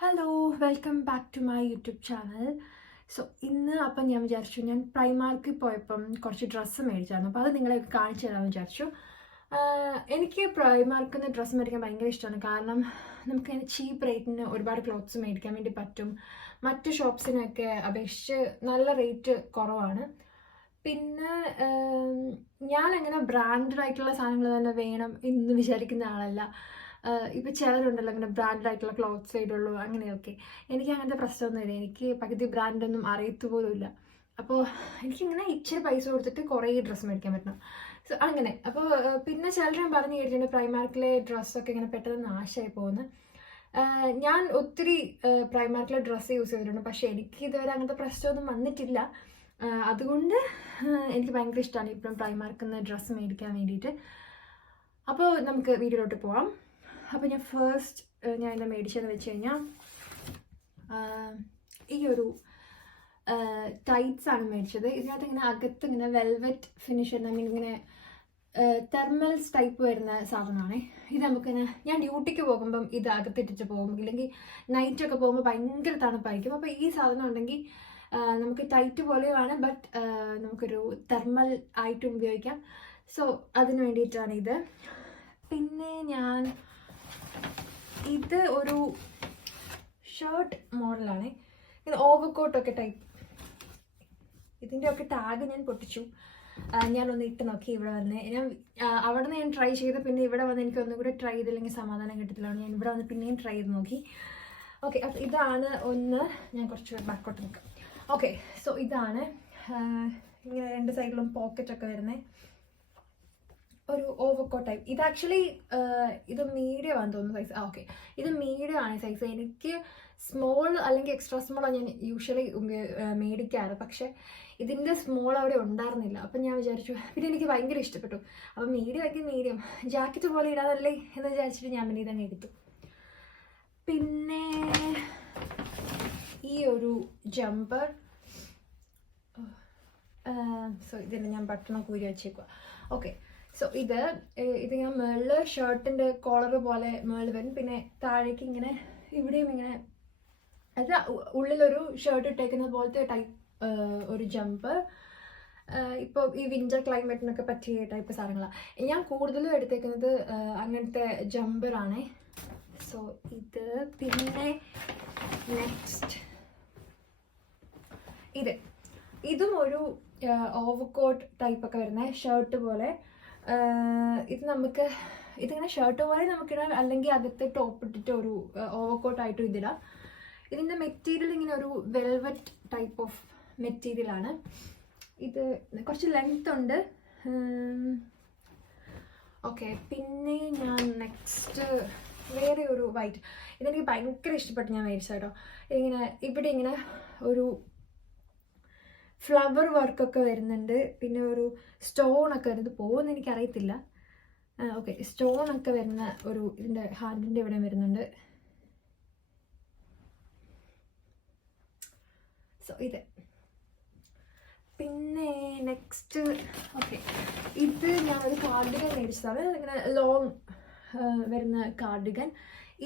Hello welcome back to my YouTube channel so ഇന്ന് അപ്പം ഞാൻ വിചാരിച്ചു ഞാൻ പ്രൈമാർക്കിൽ പോയപ്പം കുറച്ച് ഡ്രസ്സ് മേടിച്ചായിരുന്നു. അപ്പോൾ അത് നിങ്ങളെ കാണിച്ചു തരാമെന്ന് വിചാരിച്ചു. എനിക്ക് പ്രൈമാർക്കിൽ നിന്ന് ഡ്രസ്സ് മേടിക്കാൻ ഭയങ്കര ഇഷ്ടമാണ്. കാരണം നമുക്ക് ചീപ്പ് റേറ്റിന് ഒരുപാട് ക്ലോത്ത്സ് മേടിക്കാൻ വേണ്ടി പറ്റും. മറ്റ് ഷോപ്സിനൊക്കെ അപേക്ഷിച്ച് നല്ല റേറ്റ് കുറവാണ്. പിന്നെ ഞാൻ എങ്ങനെ ബ്രാൻഡഡ് ആയിട്ടുള്ള സാധനങ്ങൾ തന്നെ വേണം എന്ന് വിചാരിക്കുന്ന ആളല്ല. ആഹ് ഇപ്പൊ ചിലരുണ്ടല്ലോ അങ്ങനെ ബ്രാൻഡായിട്ടുള്ള ക്ലോത്ത്സ് ഇടുള്ളൂ അങ്ങനെയൊക്കെ. എനിക്ക് അങ്ങനത്തെ പ്രശ്നമൊന്നുമില്ല എനിക്ക് പകുതി ബ്രാൻഡൊന്നും അറിയത്തു പോലുമില്ല. അപ്പോൾ എനിക്കിങ്ങനെ ഇച്ചിരി പൈസ കൊടുത്തിട്ട് കുറേ ഡ്രസ്സ് മേടിക്കാൻ പറ്റണം. സോ അങ്ങനെ. അപ്പോൾ പിന്നെ ചിലരും പറഞ്ഞു കേട്ടിട്ടുണ്ട് പ്രൈമാർക്കിലെ ഡ്രസ്സൊക്കെ ഇങ്ങനെ പെട്ടെന്ന് നാശമായി പോകുന്നു. ഞാൻ ഒത്തിരി പ്രൈമാർക്കിലെ ഡ്രസ്സ് യൂസ് ചെയ്തിട്ടുണ്ട്. പക്ഷേ എനിക്ക് ഇതുവരെ അങ്ങനത്തെ പ്രശ്നമൊന്നും വന്നിട്ടില്ല. അതുകൊണ്ട് എനിക്ക് ഭയങ്കര ഇഷ്ടമാണ് ഇപ്പം പ്രൈമാർക്കിൽ നിന്ന് ഡ്രസ്സ് മേടിക്കാൻ വേണ്ടിയിട്ട്. അപ്പോൾ നമുക്ക് വീഡിയോയിലോട്ട് പോവാം. അപ്പോൾ ഞാൻ ഫസ്റ്റ് ഞാൻ എന്താ മേടിച്ചതെന്ന് വെച്ച് കഴിഞ്ഞാൽ ഈ ഒരു ടൈറ്റ്സ് ആണ് മേടിച്ചത്. ഇതിനകത്ത് ഇങ്ങനെ അകത്ത് ഇങ്ങനെ വെൽവെറ്റ് ഫിനിഷ് ഐ മീൻ ഇങ്ങനെ തെർമൽസ് ടൈപ്പ് വരുന്ന സാധനമാണ്. ഇത് നമുക്കിങ്ങനെ ഞാൻ ഡ്യൂട്ടിക്ക് പോകുമ്പം ഇത് അകത്തിട്ടിട്ട് പോകും. ഇല്ലെങ്കിൽ നൈറ്റൊക്കെ പോകുമ്പോൾ ഭയങ്കര തണുപ്പായിരിക്കും. അപ്പോൾ ഈ സാധനം ഉണ്ടെങ്കിൽ നമുക്ക് ടൈറ്റ് പോലെയുമാണ് ബട്ട് നമുക്കൊരു തെർമൽ ആയിട്ടും ഉപയോഗിക്കാം. സോ അതിന് വേണ്ടിയിട്ടാണ് ഇത്. പിന്നെ ഞാൻ ഇത് ഒരു ഷർട്ട് മോഡലാണ് ഇത് ഓവർ കോട്ടൊക്കെ ടൈപ്പ് ഇതിന്റെ ഒക്കെ ടാഗ് ഞാൻ പൊട്ടിച്ചു. ഞാനൊന്ന് ഇട്ട് നോക്കി ഇവിടെ വന്ന്. ഞാൻ അവിടെ നിന്ന് ഞാൻ ട്രൈ ചെയ്ത് പിന്നെ ഇവിടെ വന്ന് എനിക്ക് ഒന്നും കൂടെ ട്രൈ ചെയ്തില്ലെങ്കിൽ സമാധാനം കിട്ടത്തില്ലാണ് ഞാൻ ഇവിടെ വന്ന് പിന്നെയും ട്രൈ ചെയ്ത് നോക്കി. ഓക്കെ അപ്പോൾ ഇതാണ് ഒന്ന് ഞാൻ കുറച്ച് ബാക്കോട്ട് നിൽക്കാം. ഓക്കെ സോ ഇതാണ് ഇങ്ങനെ രണ്ട് സൈഡിലും പോക്കറ്റ് ഒക്കെ വരുന്നത് ഒരു ഓവർകോട്ട് ടൈപ്പ് ഇത് ആക്ച്വലി ഇത് മീഡിയം ആണ് തോന്നുന്നു സൈസ് ഓക്കെ ഇത് മീഡിയം ആണ് സൈസ് എനിക്ക് സ്മോൾ അല്ലെങ്കിൽ എക്സ്ട്രാ സ്മോൾ ആണ് ഞാൻ യൂഷ്വലി മേടിക്കാറ്. പക്ഷേ ഇതിന്റെ സ്മോൾ അവിടെ ഉണ്ടായിരുന്നില്ല. അപ്പം ഞാൻ വിചാരിച്ചു പിന്നെ എനിക്ക് ഭയങ്കര ഇഷ്ടപ്പെട്ടു. അപ്പം മീഡിയം ആക്കി മീഡിയം ജാക്കറ്റ് പോലെ ഇടാതല്ലേ എന്ന് വിചാരിച്ചിട്ട് ഞാൻ പിന്നെ ഇതങ്ങ് എടുത്തു. പിന്നെ ഈ ഒരു ജമ്പർ സോ ഇതിന് ഞാൻ ബട്ടണൊക്കെ ഊരി വെച്ചേക്കുക ഓക്കെ സോ ഇത് ഇത് ഞാൻ മേളിൽ ഷർട്ടിന്റെ കോളർ പോലെ മേളിൽ വരും. പിന്നെ താഴേക്ക് ഇങ്ങനെ ഇവിടെയും ഇങ്ങനെ അത് ഉള്ളിലൊരു ഷർട്ട് ഇട്ടേക്കുന്നത് പോലത്തെ ടൈപ്പ് ഒരു ജമ്പർ ഇപ്പോൾ ഈ വിന്റർ ക്ലൈമറ്റിനൊക്കെ പറ്റിയ ടൈപ്പ് സാധനങ്ങളാണ് ഞാൻ കൂടുതലും എടുത്തേക്കുന്നത് അങ്ങനത്തെ ജമ്പറാണേ സോ ഇത് പിന്നെ നെക്സ്റ്റ് ഇത്. ഇതും ഒരു ഓവർകോട്ട് ടൈപ്പൊക്കെ വരുന്ന ഷർട്ട് പോലെ. ഇത് നമുക്ക് ഇതിങ്ങനെ ഷർട്ട് പോലെ നമുക്കിടാം അല്ലെങ്കിൽ അകത്ത് ടോപ്പ് ഇട്ടിട്ട് ഒരു ഓവർകോട്ട് ആയിട്ടും ഇതിടാം. ഇതിന്റെ മെറ്റീരിയൽ ഇങ്ങനെ ഒരു വെൽവെറ്റ് ടൈപ്പ് ഓഫ് മെറ്റീരിയൽ ആണ്. ഇത് കുറച്ച് ലെങ്ത് ഉണ്ട്. ഓക്കെ പിന്നെ ഞാൻ നെക്സ്റ്റ് വേറെ ഒരു വൈറ്റ് ഇതെനിക്ക് ഭയങ്കര ഇഷ്ടപ്പെട്ട് ഞാൻ മേടിച്ച കേട്ടോ. ഇങ്ങനെ ഇവിടെ ഇങ്ങനെ ഒരു ഫ്ലവർ വർക്കൊക്കെ വരുന്നുണ്ട്. പിന്നെ ഒരു സ്റ്റോൺ ഒക്കെ വരുന്നത് പോകുമെന്ന് എനിക്കറിയത്തില്ല. ഓക്കെ സ്റ്റോൺ ഒക്കെ വരുന്ന ഒരു ഇതിന്റെ ഹാൻഡിന്റെ ഇവിടെ വരുന്നുണ്ട്. സോ ഇത്. പിന്നെ നെക്സ്റ്റ് ഓക്കെ ഇത് ഞാൻ ഒരു കാർഡിഗൻ മേടിച്ചതാണ്. ഇങ്ങനെ ലോങ് വരുന്ന കാർഡിഗൻ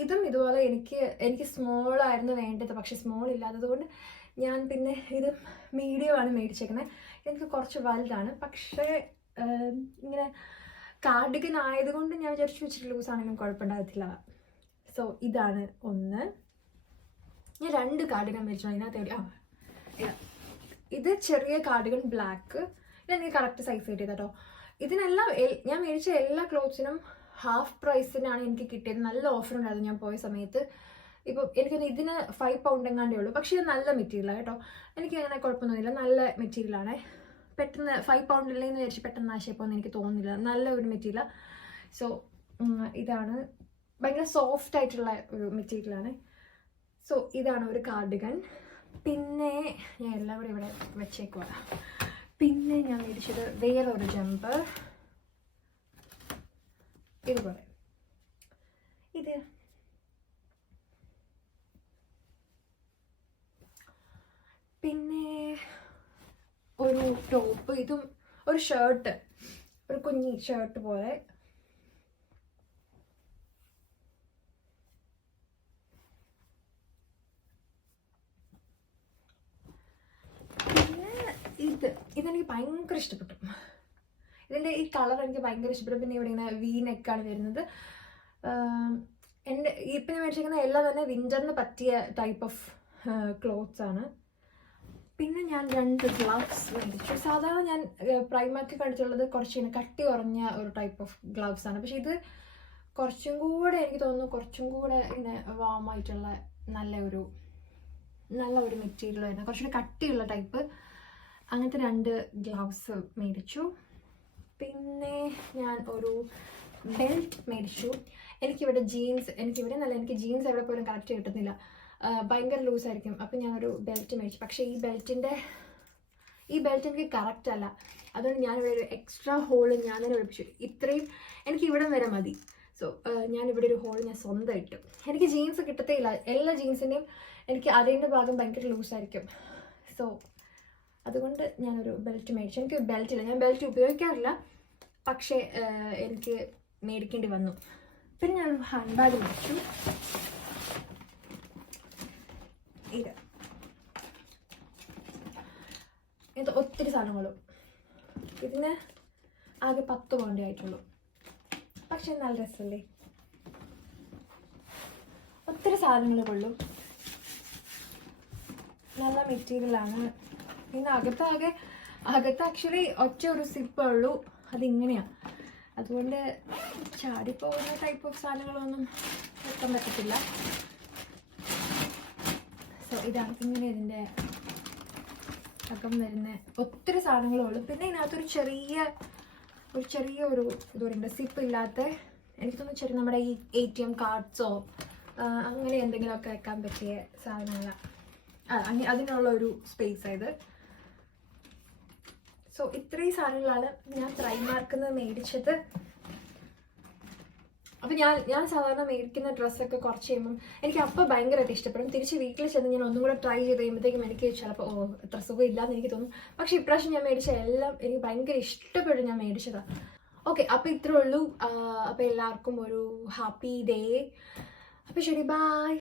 ഇതും ഇതുപോലെ എനിക്ക് എനിക്ക് സ്മോൾ ആയിരുന്നു വേണ്ടത്. പക്ഷെ സ്മോൾ ഇല്ലാത്തത് കൊണ്ട് ഞാൻ പിന്നെ ഇത് മീഡിയം ആണ് മേടിച്ചേക്കുന്നത് എനിക്ക് കുറച്ച് വലുതാണ്. പക്ഷേ ഇങ്ങനെ കാർഡിഗൻ ആയതുകൊണ്ട് ഞാൻ വിചാരിച്ചു വെച്ചിട്ട് ലൂസ് കുഴപ്പമുണ്ടാകത്തില്ല. സോ ഇതാണ് ഒന്ന്. ഞാൻ രണ്ട് കാർഡിഗൻ മേടിച്ചു. അതിനകത്ത് ആ ഇതാ. ചെറിയ കാർഡിഗൻ ബ്ലാക്ക് ഇതെനിക്ക് കറക്റ്റ് സൈസ് കിട്ടിയത് കേട്ടോ ഇതിനെല്ലാം ഞാൻ മേടിച്ച എല്ലാ ക്ലോത്ത്സിനും ഹാഫ് പ്രൈസിനാണ് എനിക്ക് കിട്ടിയത്. നല്ല ഓഫർ ഉണ്ടായിരുന്നു. ഞാൻ പോയ സമയത്ത് ഇപ്പം എനിക്കൊന്ന് ഇതിന് ഫൈവ് പൗണ്ട് എങ്ങാണ്ടേ ഉള്ളൂ. പക്ഷേ ഇത് നല്ല മെറ്റീരിയലാണ് കേട്ടോ. എനിക്ക് അങ്ങനെ കുഴപ്പമൊന്നുമില്ല നല്ല മെറ്റീരിയലാണ് പെട്ടെന്ന് ഫൈവ് പൗണ്ട് ഇല്ലെന്ന് വിചാരിച്ച് പെട്ടെന്ന് ആശയപ്പോന്ന് എനിക്ക് തോന്നുന്നില്ല. നല്ല ഒരു മെറ്റീരിയൽ സോ ഇതാണ്. ഭയങ്കര സോഫ്റ്റ് ആയിട്ടുള്ള ഒരു മെറ്റീരിയലാണ് സോ ഇതാണ് ഒരു കാർഡിഗൻ പിന്നെ ഞാൻ എല്ലാവരും ഇവിടെ വെച്ചേക്കുക പിന്നെ ഞാൻ മേടിച്ചത് വേറൊരു ജമ്പ് ഇതുപോലെ. ഇതും ഒരു ഷർട്ട് ഒരു കുഞ്ഞി ഷർട്ട് പോലെ. ഇത് ഇതെനിക്ക് ഭയങ്കര ഇഷ്ടപ്പെട്ടു. ഇതിന്റെ ഈ കളർ എനിക്ക് ഭയങ്കര ഇഷ്ടപ്പെട്ടു. പിന്നെ ഇവിടെ ഇങ്ങനെ വി നെക്കാണ് വരുന്നത്. എന്റെ ഇപ്പം ഞാൻ മേടിച്ചിരിക്കുന്ന എല്ലാം തന്നെ വിന്ററിന് പറ്റിയ ടൈപ്പ് ഓഫ് ക്ലോത്ത്സ് ആണ്. പിന്നെ ഞാൻ രണ്ട് ഗ്ലൗസ് മേടിച്ചു. സാധാരണ ഞാൻ പ്രൈമാക്കി കഴിച്ചുള്ളത് കുറച്ച് കട്ടി കുറഞ്ഞ ഒരു ടൈപ്പ് ഓഫ് ഗ്ലൗസ് ആണ്. പക്ഷെ ഇത് കുറച്ചും കൂടെ എനിക്ക് തോന്നുന്നു കുറച്ചും കൂടെ ഇങ്ങനെ വാം ആയിട്ടുള്ള നല്ല ഒരു നല്ല ഒരു മെറ്റീരിയൽ വരുന്ന കുറച്ചുകൂടി കട്ടിയുള്ള ടൈപ്പ് അങ്ങനത്തെ രണ്ട് ഗ്ലൗസ് മേടിച്ചു. പിന്നെ ഞാൻ ഒരു ബെൽറ്റ് മേടിച്ചു. എനിക്കിവിടെ ജീൻസ് എനിക്കിവിടെ നല്ല എനിക്ക് ജീൻസ് എവിടെ പോലും കറക്റ്റ് കിട്ടുന്നില്ല. ഭയങ്കര ലൂസായിരിക്കും അപ്പം ഞാനൊരു ബെൽറ്റ് മേടിച്ചു. പക്ഷേ ഈ ബെൽറ്റിന്റെ ഈ ബെൽറ്റ് എനിക്ക് കറക്റ്റ് അല്ല. അതുകൊണ്ട് ഞാനിവിടെ ഒരു എക്സ്ട്രാ ഹോൾ ഞാൻ തന്നെ ഒഴിപ്പിച്ചു ഇത്രയും എനിക്ക് ഇവിടെ വരെ മതി. സോ ഞാനിവിടെ ഒരു ഹോൾ ഞാൻ സ്വന്തം ഇട്ടു എനിക്ക് ജീൻസ് കിട്ടത്തേ ഇല്ല എല്ലാ ജീൻസിന്റെയും എനിക്ക് അതിന്റെ ഭാഗം ഭയങ്കര ലൂസായിരിക്കും സോ അതുകൊണ്ട് ഞാനൊരു ബെൽറ്റ് മേടിച്ചു. എനിക്ക് ബെൽറ്റ് ഇല്ല. ഞാൻ ബെൽറ്റ് ഉപയോഗിക്കാറില്ല. പക്ഷേ എനിക്ക് മേടിക്കേണ്ടി വന്നു. പിന്നെ ഞാൻ ഹാൻഡ് ബാഗ് മേടിച്ചു. ഇത് ഇത് ഒത്തിരി സാധനങ്ങളും. ഇതിന് ആകെ പത്ത് പോണ്ടേ ആയിട്ടുള്ളൂ. പക്ഷെ നല്ല രസമല്ലേ ഒത്തിരി സാധനങ്ങൾ കൊള്ളും നല്ല മെറ്റീരിയലാണ് പിന്നെ അകത്താകെ അകത്ത് ആക്ച്വലി ഒറ്റ ഒരു സിപ്പേ ഉള്ളൂ. അതിങ്ങനെയാണ് അതുകൊണ്ട് ചാടിപ്പോകുന്ന ടൈപ്പ് ഓഫ് സാധനങ്ങളൊന്നും വെക്കാൻ പറ്റത്തില്ല. ഇതാണ് ഇങ്ങനെ ഇതിന്റെ അകം വരുന്ന ഒത്തിരി സാധനങ്ങളുള്ളൂ പിന്നെ ഇതിനകത്തൊരു ചെറിയ ഒരു ചെറിയ ഒരു ഇത് പറയുന്നത് സിപ്പ് ഇല്ലാത്ത എനിക്ക് തോന്നുന്നു ചെറിയ നമ്മുടെ ഈ എ ടി എം കാർഡ്സോ അങ്ങനെ എന്തെങ്കിലുമൊക്കെ വെക്കാൻ പറ്റിയ സാധനങ്ങളാണ് അതിനുള്ള ഒരു സ്പേസ് ആയത് സോ ഇത്രയും സാധനങ്ങളാണ് ഞാൻ ത്രൈമാർക്കിൽ നിന്ന് മേടിച്ചത്. അപ്പം ഞാൻ ഞാൻ സാധാരണ മേടിക്കുന്ന ഡ്രസ്സൊക്കെ കുറച്ച് കഴിയുമ്പം എനിക്ക് അപ്പോൾ ഭയങ്കരമായിട്ട് ഇഷ്ടപ്പെടും. തിരിച്ച് വീട്ടിൽ ചെന്ന് ഞാൻ ഒന്നും കൂടെ ട്രൈ ചെയ്ത് കഴിയുമ്പോഴത്തേക്കും എനിക്ക് ചിലപ്പോൾ ഓ ഇത്ര സുഖം ഇല്ലാന്ന് എനിക്ക് തോന്നും. പക്ഷെ ഇപ്രാവശ്യം ഞാൻ മേടിച്ച എല്ലാം എനിക്ക് ഭയങ്കര ഇഷ്ടപ്പെടും ഞാൻ മേടിച്ചതാ. ഓക്കെ അപ്പോൾ ഇത്രേ ഉള്ളൂ. അപ്പോൾ എല്ലാവർക്കും ഒരു ഹാപ്പി ഡേ അപ്പോൾ ശരി ബൈ